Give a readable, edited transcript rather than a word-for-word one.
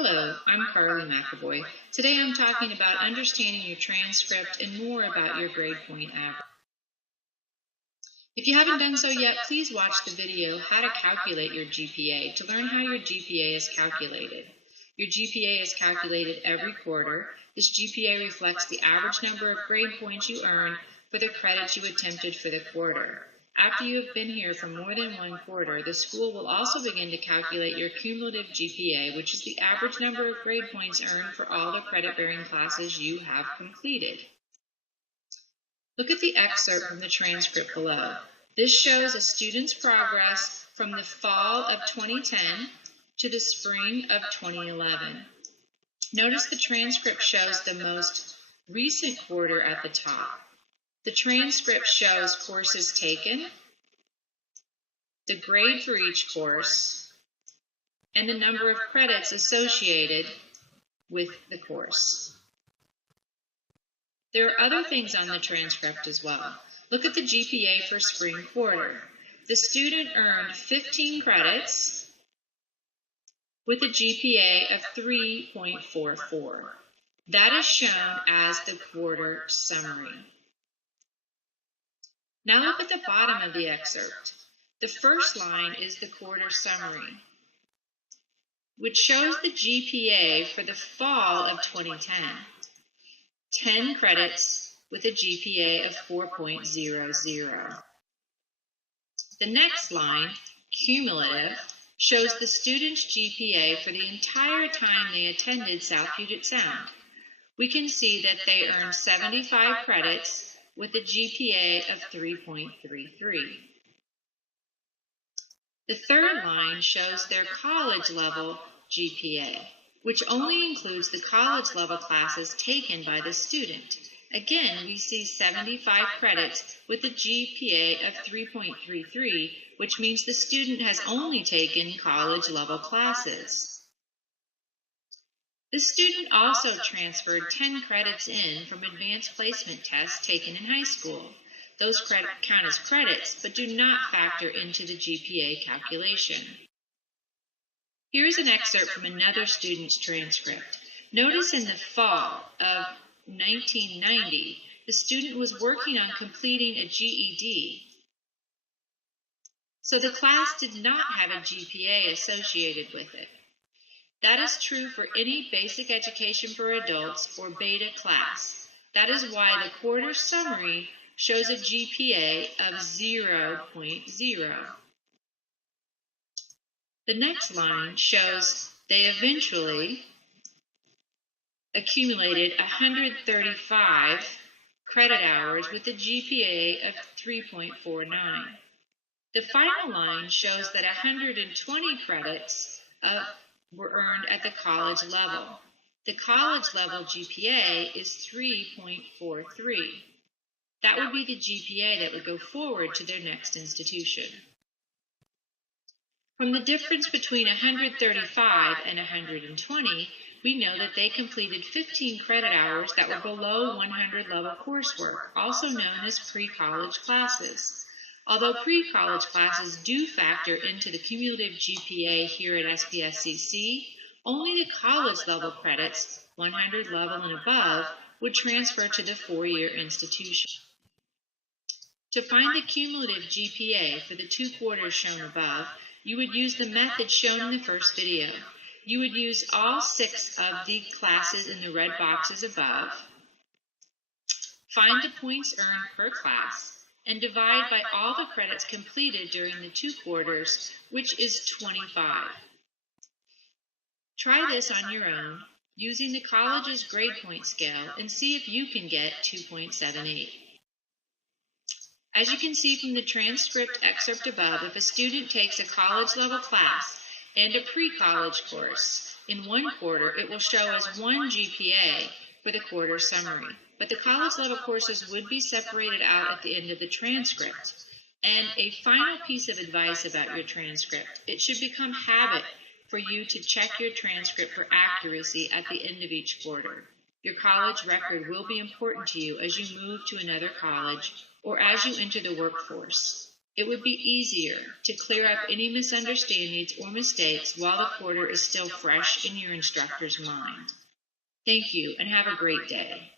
Hello, I'm Carly McAvoy. Today I'm talking about understanding your transcript and more about your grade point average. If you haven't done so yet, please watch the video, How to Calculate Your GPA, to learn how your GPA is calculated. Your GPA is calculated every quarter. This GPA reflects the average number of grade points you earn for the credits you attempted for the quarter. After you have been here for more than one quarter, the school will also begin to calculate your cumulative GPA, which is the average number of grade points earned for all the credit-bearing classes you have completed. Look at the excerpt from the transcript below. This shows a student's progress from the fall of 2010 to the spring of 2011. Notice the transcript shows the most recent quarter at the top. The transcript shows courses taken, the grade for each course, and the number of credits associated with the course. There are other things on the transcript as well. Look at the GPA for spring quarter. The student earned 15 credits with a GPA of 3.44. That is shown as the quarter summary. Now look at the bottom of the excerpt. The first line is the quarter summary, which shows the GPA for the fall of 2010. 10 credits with a GPA of 4.00. The next line, cumulative, shows the student's GPA for the entire time they attended South Puget Sound. We can see that they earned 75 credits with a GPA of 3.33. The third line shows their college level GPA, which only includes the college level classes taken by the student. Again, we see 75 credits with a GPA of 3.33, which means the student has only taken college level classes. The student also transferred 10 credits in from advanced placement tests taken in high school. Those count as credits, but do not factor into the GPA calculation. Here is an excerpt from another student's transcript. Notice in the fall of 1990, the student was working on completing a GED. So the class did not have a GPA associated with it. That is true for any basic education for adults or beta class. That is why the quarter summary shows a GPA of 0.0. The next line shows they eventually accumulated 135 credit hours with a GPA of 3.49. The final line shows that 120 credits were earned at the college level. The college level GPA is 3.43. That would be the GPA that would go forward to their next institution. From the difference between 135 and 120, we know that they completed 15 credit hours that were below 100 level coursework, also known as pre-college classes. Although pre-college classes do factor into the cumulative GPA here at SPSCC, only the college level credits, 100 level and above, would transfer to the four-year institution. To find the cumulative GPA for the 2 quarters shown above, you would use the method shown in the first video. You would use all 6 of the classes in the red boxes above, find the points earned per class, and divide by all the credits completed during the 2 quarters, which is 25. Try this on your own using the college's grade point scale and see if you can get 2.78. As you can see from the transcript excerpt above, if a student takes a college level class and a pre-college course in one quarter, it will show as 1 GPA for the quarter summary. But the college level courses would be separated out at the end of the transcript. And a final piece of advice about your transcript: it should become habit for you to check your transcript for accuracy at the end of each quarter. Your college record will be important to you as you move to another college or as you enter the workforce. It would be easier to clear up any misunderstandings or mistakes while the quarter is still fresh in your instructor's mind. Thank you, and have a great day.